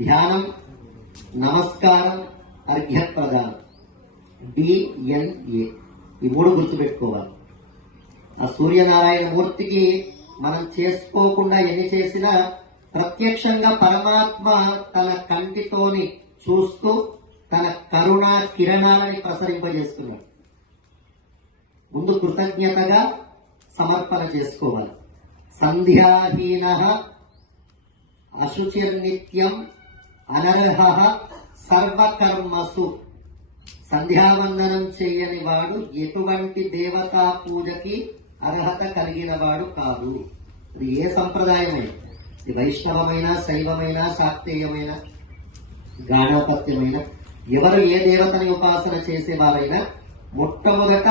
ధ్యానం, నమస్కారం, అర్ఘ్యప్రదానం, DNA. ఈ మూడు గుర్తుపెట్టుకోవాలి. ఆ సూర్యనారాయణ మూర్తికి మనం చేసుకోకుండా ఎన్ని చేసినా ప్రత్యక్షంగా పరమాత్మ తన కంటితోని చూస్తూ తన కరుణా కిరణాలని ప్రసరింపజేస్తున్నాడు. ముందు కృతజ్ఞతగా సమర్పణ చేసుకోవాలి. సంధ్యాహీన అశుచిర్నిత్యం అనర్హ సర్వకర్మసు. సంధ్యావందనం చేయని వాడు ఎటువంటి దేవతా పూజకి అర్హత కలిగిన వాడు కాదు. ఇది ఏ సంప్రదాయమైన, ఇది వైష్ణవమైన, శైవమైన, శాక్తేయమైన, గాణోపత్యమైన, ఎవరు ఏ దేవతని ఉపాసన చేసేవారైనా మొట్టమొదట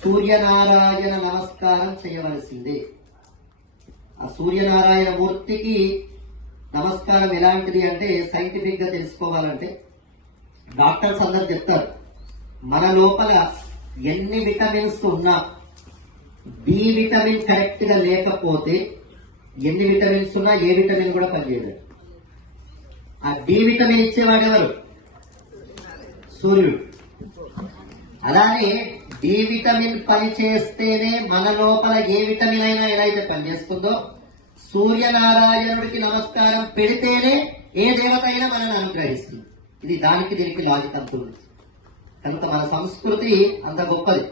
సూర్యనారాయణ నమస్కారం చేయవలసిందే. ఆ సూర్యనారాయణ మూర్తికి నమస్కారం ఎలాంటిది అంటే, సైంటిఫిక్ గా తెలుసుకోవాలంటే డాక్టర్స్ అందరు చెప్తారు, మన లోపల ఎన్ని విటమిన్స్ ఉన్నా బి విటమిన్ కరెక్ట్ గా లేకపోతే ఎన్ని విటమిన్స్ ఉన్నా ఏ విటమిన్ కూడా పనిచేయదు. ఆ డి విటమిన్ ఇచ్చేవాడు ఎవరు? సూర్యుడు. అలానే డి విటమిన్ పని చేస్తేనే మన లోపల ఏ విటమిన్ అయినా ఎలా అయితే పనిచేస్తుందో, సూర్యనారాయణుడికి నమస్కారం పెడితేనే ఏ దేవత అయినా మనల్ని అనుగ్రహిస్తుంది. ఇది దీనికి లాజిక్ అంటుంది. కనుక మన సంస్కృతి అంత గొప్పది.